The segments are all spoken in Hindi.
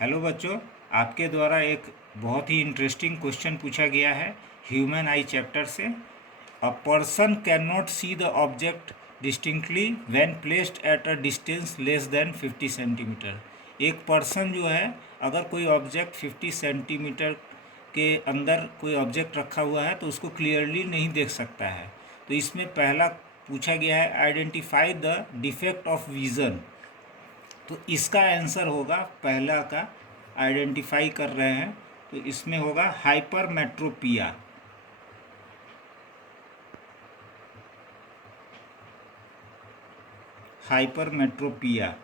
हेलो बच्चों, आपके द्वारा एक बहुत ही इंटरेस्टिंग क्वेश्चन पूछा गया है ह्यूमन आई चैप्टर से। A person can not C the object distinctly when placed at a distance less than 50 centimetre. एक पर्सन जो है, अगर कोई ऑब्जेक्ट 50 सेंटीमीटर के अंदर कोई ऑब्जेक्ट रखा हुआ है तो उसको क्लियरली नहीं देख सकता है। तो इसमें पहला पूछा गया है identify the defect of vision. तो इसका आंसर होगा पहला का आइडेंटिफाई कर रहे हैं तो इसमें होगा हाइपरमेट्रोपिया। हाइपरमेट्रोपिया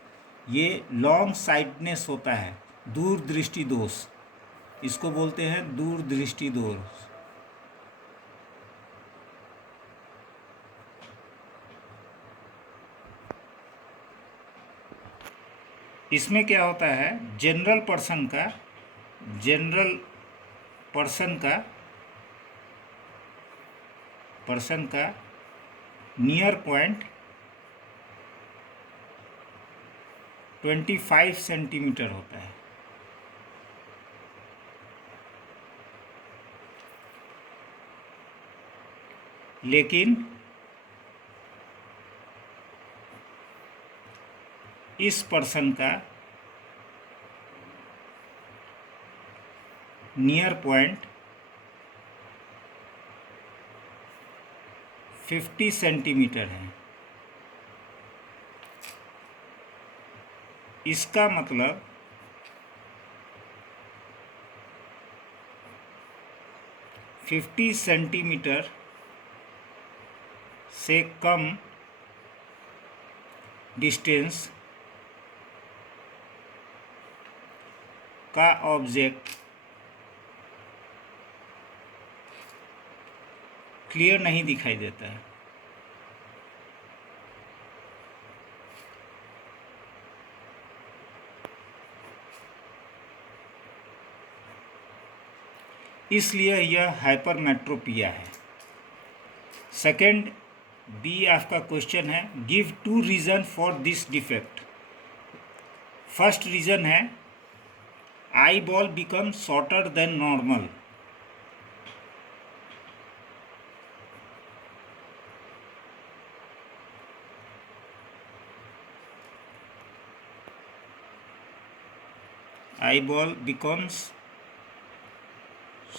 ये लॉन्ग साइटनेस होता है, दूरदृष्टि दोष। इसको बोलते हैं दूरदृष्टि दोष। इसमें क्या होता है, जनरल पर्सन का नियर पॉइंट 25 सेंटीमीटर होता है। लेकिन इस पर्सन का नियर पॉइंट 50 सेंटीमीटर है। इसका मतलब 50 सेंटीमीटर से कम डिस्टेंस का ऑब्जेक्ट क्लियर नहीं दिखाई देता है। इसलिए यह हाइपरमेट्रोपिया है। सेकंड बी आपका क्वेश्चन है, give 2 reason for this defect. First reason है eye ball become shorter than normal. Eye ball becomes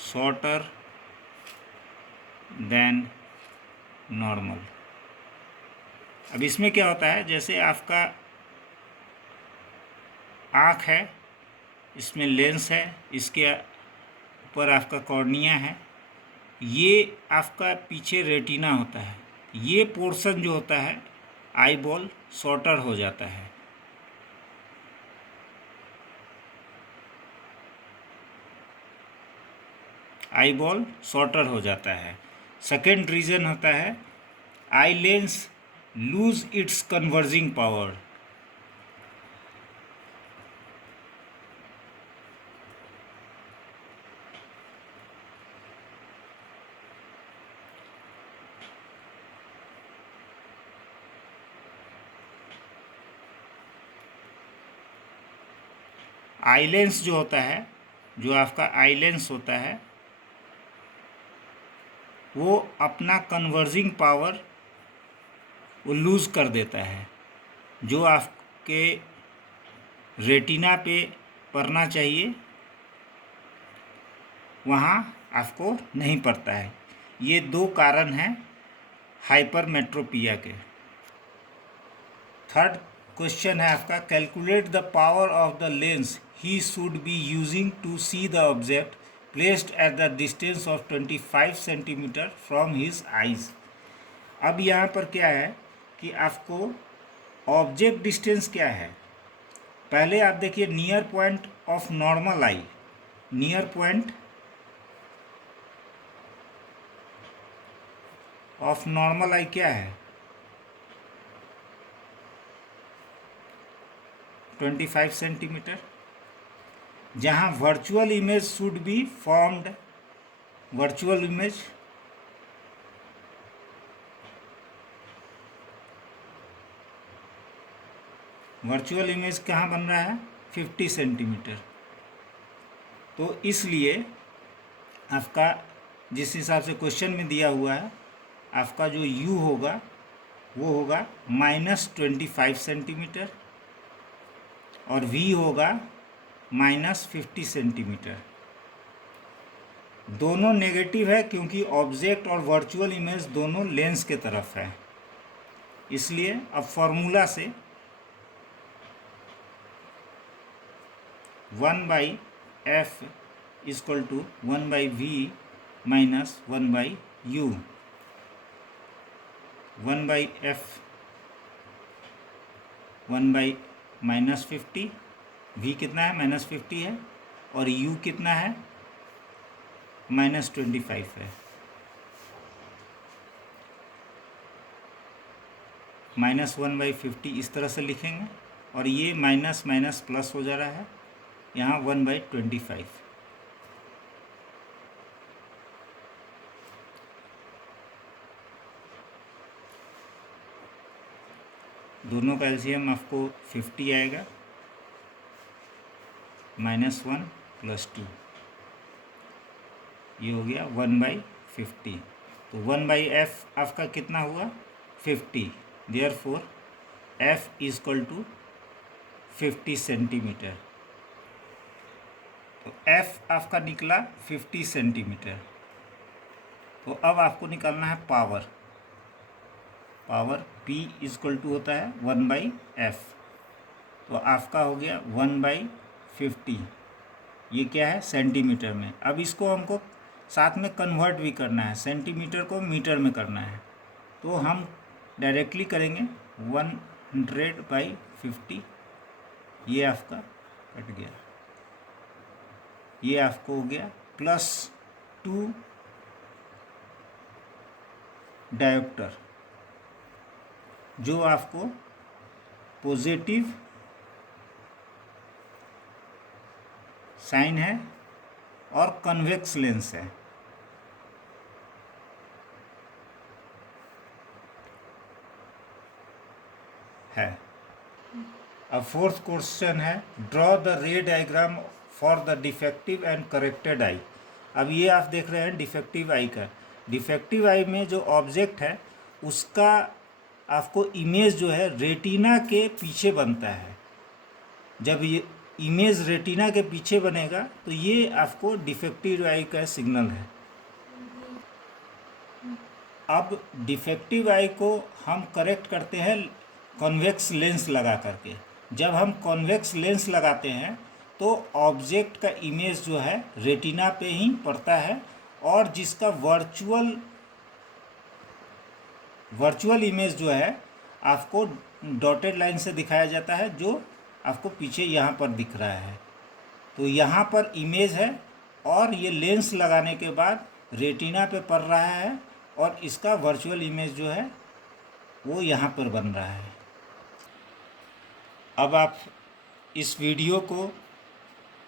shorter than normal. अब इसमें क्या होता है, जैसे आपका आँख है, इसमें लेंस है, इसके ऊपर आपका कॉर्निया है, ये आपका पीछे रेटिना होता है। ये पोर्शन जो होता है आई बॉल शॉर्टर हो जाता है। आई बॉल शॉर्टर हो जाता है। सेकेंड रीज़न होता है eye lens lose its converging power. Eye lens जो होता है, जो आपका आई लेंस होता है, वो अपना कन्वर्जिंग पावर वो लूज़ कर देता है। जो आपके रेटिना पे पड़ना चाहिए वहाँ आपको नहीं पड़ता है। ये 2 कारण हैं हाइपरमेट्रोपिया के। थर्ड क्वेश्चन है आपका, calculate the power of the lens he should be using to see the object placed at the distance of 25 centimetre from his eyes. अब यहाँ पर क्या है कि आपको ऑब्जेक्ट डिस्टेंस क्या है, पहले आप देखिए near point of normal eye. Near point of normal eye क्या है, 25 सेंटीमीटर। जहाँ virtual image should be formed, virtual image कहाँ बन रहा है, 50 सेंटीमीटर। तो इसलिए आपका जिस हिसाब से क्वेश्चन में दिया हुआ है, आपका जो u होगा वो होगा -25 सेंटीमीटर और v होगा -50 सेंटीमीटर। दोनों नेगेटिव है क्योंकि ऑब्जेक्ट और वर्चुअल इमेज दोनों लेंस के तरफ है। इसलिए अब फॉर्मूला से 1/f = 1/v - 1/u। 1/f 1/-50, v कितना है -50 है और u कितना है -25 है। -1/50 इस तरह से लिखेंगे और ये माइनस माइनस प्लस हो जा रहा है, यहाँ 1/25। दोनों का एलसीएम आपको 50 आएगा, -1 + 2, ये हो गया 1/50। तो 1/f आपका कितना हुआ 50, देयरफॉर f = 50 सेंटीमीटर। तो f आपका निकला 50 सेंटीमीटर। तो अब आपको निकालना है पावर P = होता है 1/f। तो आपका हो गया 1/50, ये क्या है सेंटीमीटर में। अब इसको हमको साथ में कन्वर्ट भी करना है, सेंटीमीटर को मीटर में करना है। तो हम डायरेक्टली करेंगे 100/50, ये आपका कट गया, ये आपको हो गया +2 डायोप्टर, जो आपको पॉजिटिव साइन है और कन्वेक्स लेंस है। अब फोर्थ क्वेश्चन है, draw the ray diagram for the defective and corrected eye. अब ये आप देख रहे हैं डिफेक्टिव आई का। डिफेक्टिव आई में जो ऑब्जेक्ट है उसका आपको इमेज जो है रेटिना के पीछे बनता है। जब ये इमेज रेटिना के पीछे बनेगा तो ये आपको डिफेक्टिव आई का सिग्नल है। अब डिफेक्टिव आई को हम करेक्ट करते हैं कॉन्वेक्स लेंस लगा करके। जब हम कॉन्वेक्स लेंस लगाते हैं तो ऑब्जेक्ट का इमेज जो है रेटिना पे ही पड़ता है और जिसका वर्चुअल इमेज जो है आपको डॉटेड लाइन से दिखाया जाता है, जो आपको पीछे यहाँ पर दिख रहा है। तो यहाँ पर इमेज है और ये लेंस लगाने के बाद रेटिना पे पड़ रहा है और इसका वर्चुअल इमेज जो है वो यहाँ पर बन रहा है। अब आप इस वीडियो को